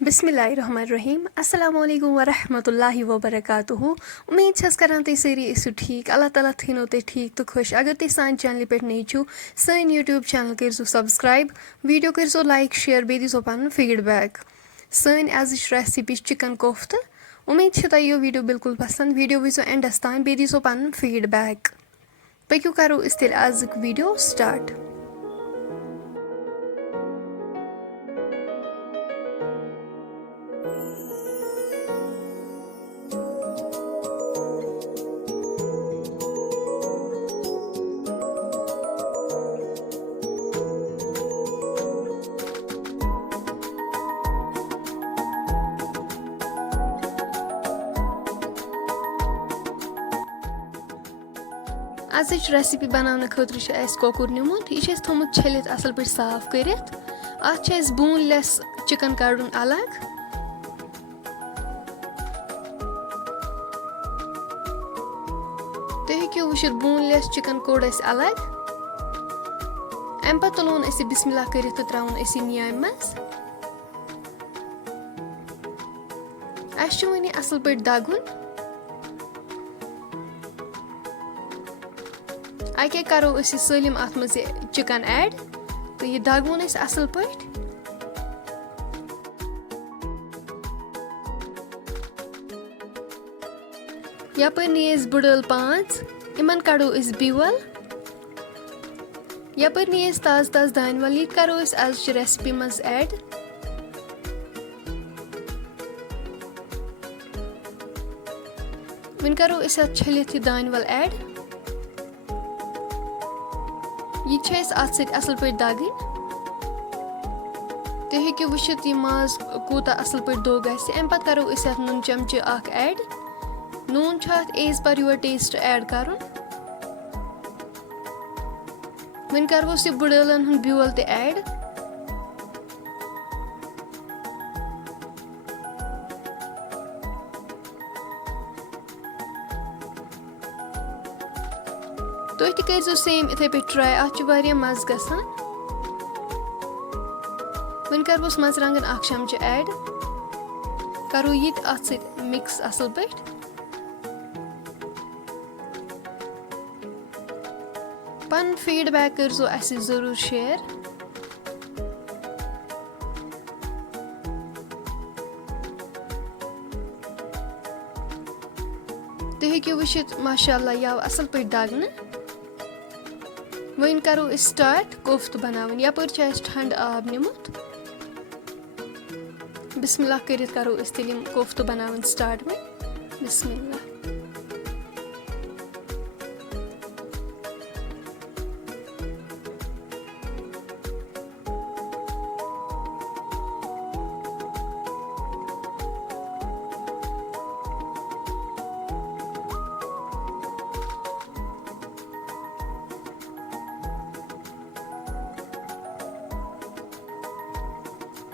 बिस्मिल्लाहिर्रहमानिर्रहीम अस्सलामुअलैकुम वरहमतुल्लाहि वबरकातुहू। उम्मीद छस करान तुम सारी ईसु ठीक। अल्लाह ताला थीनो तुम ठीक तो खुश। अगर तुम सान चैनल पे नई छो सन यूट्यूब चैनल करो सब्सक्राइब, वीडियो करो लाइक शेयर, बे दीजो पन फीडबैक। सन आज रेसिपी चिकन कोफ्त। उम्मीद है तुम वीडियो बिल्कुल पसंद। वीडियो वो एंडस तान, बे दीजो पन फीडबैक। पक्यू करो इस तेल आज वीडियो स्टार्ट। आज रेसिपी बनाने खतर कोकुर निमुत। यह थोमुत छलित असल पे साफ करित। अत बोनलेस चिकन कड़न अलग। तुम हेकु वुचित बोनलेस चिकन कोड़ अलग। अम पे तुलोन बिस्मिल्लाह करित तो त्रवन न्याम मज। अस वन असल पे दगुन। अके करो सलिम अत मज चिकन ऐड तो यह दगवन असल पे। यप नी बुड़ल 5 इन कड़ो बिवल। यप नी ताज ताज दान यह करो आज रेसिपी मज ऐड। वन करो छलित यह दान वल ऐड। यह असल पे दगन। तुम हेकु वुचित यह माज कूता असल पे दो गि। अम पे करो नून चमचे ऐड। नून as per your taste add कर। वन करोस यह बुड़लन ब्यूल ते ऐड। तुम तरो सेम इथे पे ट्राई। अत मज गसान। वन करोस मरचांगन 1 चमचे ऐड। करो ये अत मिक्स असल पे। पन फीडबैक करो अस जरूर शेयर। तुम हेकु वुचित माशाअल्लाह यह असल पे दगन। वन करो स्टार्ट कोफ्त बनावन। यप ठंड आब निमुत। बिस्मिल्लाह करित करो तेल कोफ्त बनावन स्टार्ट में। बिस्मिल्लाह।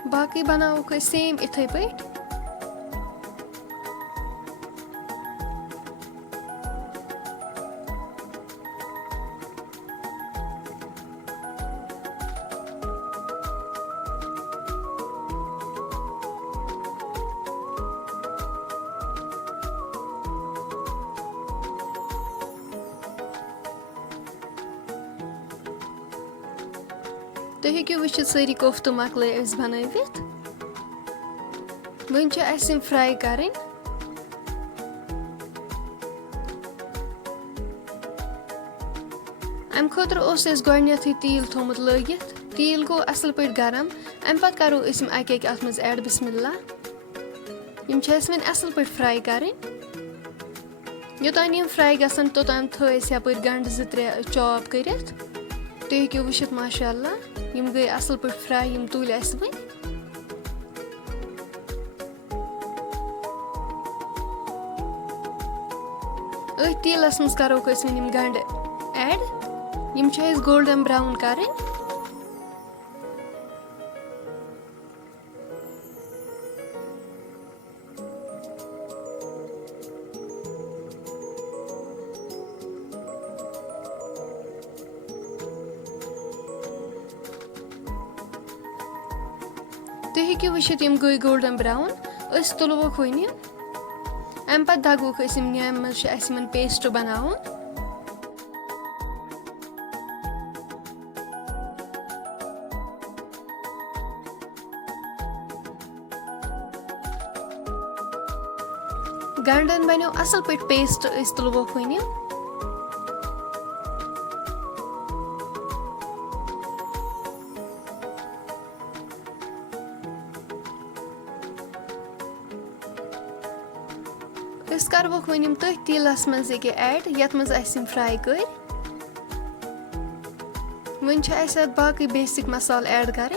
बाकी बनाओ सेम इथे पे। तुम हेकु वुचित सारी कोफ्त मकल बनवित। वन फ्राई करें। अम खुद गोडनेथ तील थोमुत लगित। तील गो असल पे गरम। अम पे करो अक अत मज ऐड। बिस्मिल्लाह। यम वन असल पे फ्राई करें। योतान यम फ्राई गसन तोतान थप गंड 2-3 चॉप करित। तुम हेकु वुचित माशाअल्लाह यम गई असल पे फ्राई। यम तुल वन। तेलस मज करो वन गंड ऐड। यम गोल्डन ब्राउन करें। तुम तुम हेकियो वुचित यम गई गोल्डन ब्राउन अस तुलवोक वनी अम पत दगोक अस यम न्याम मज अस यमन पेस्ट बनाउन गंडन बनो असल पे पेस्ट अस तुलवोक वनी अस करवोक वनिम तथ तेलस मज ऐड यत मज असिम फ्राई कर वन बाकी बेसिक मसाल ऐड कर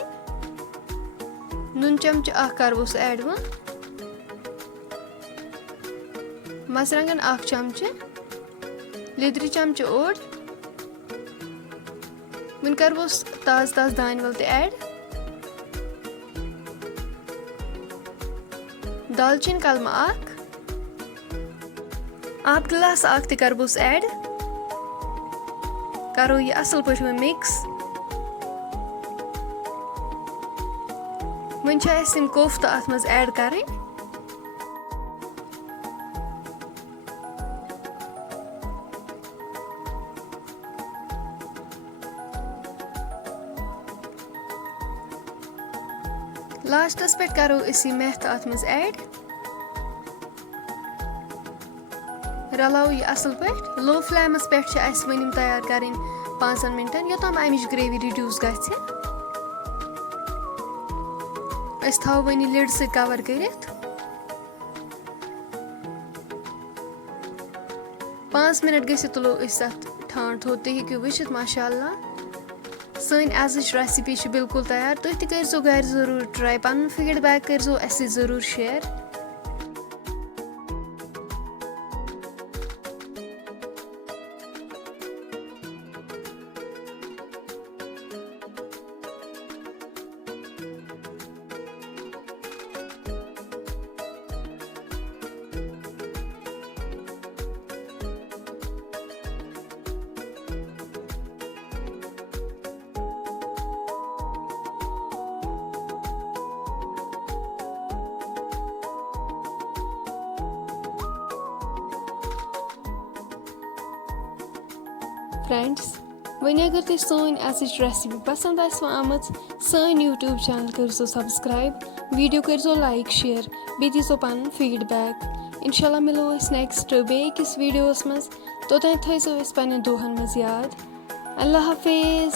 नून चमच करवोस ऐड वन मरचंगन चमच लिद्र चमच ओड वन करवोस ताज ताज दान वल ऐड दालचीन कलमा आप गिलास करबोस ऐड करो ये असल पे मिक्स वन कोफ्ता अत मज ऐड कर लास्टस पे करो इसी मेथ अत मज ऐड रलाओ ये असल पे लो फ्लेमस पे वनिम तैयार करें 5 मिनटन योतम अमिच ग्रेवी रिड्यूस गछ थो वन लिड से कवर कर 5 मिनट गि तुलो ठांड थो तुम हेकियो वुचित माशाअल्लाह सन आजिच रेसिपी बिल्कुल तैयार तुम तजो घर जरूर ट्राई पन फीडबैक करो अस जरूर शेयर फ्रेंड्स वन अगर तुम सन असिच रेसिपी पसंद आमत सन यूट्यूब चैनल करो सब्सक्राइब वीडियो करो लाइक शेयर बे दीजो पन फीडबैक इंशाल्लाह मिलो नेक्स्ट बेकिस वीडियोस मज तोतान थो पन्न दोहन मज याद अल्लाह हाफिज।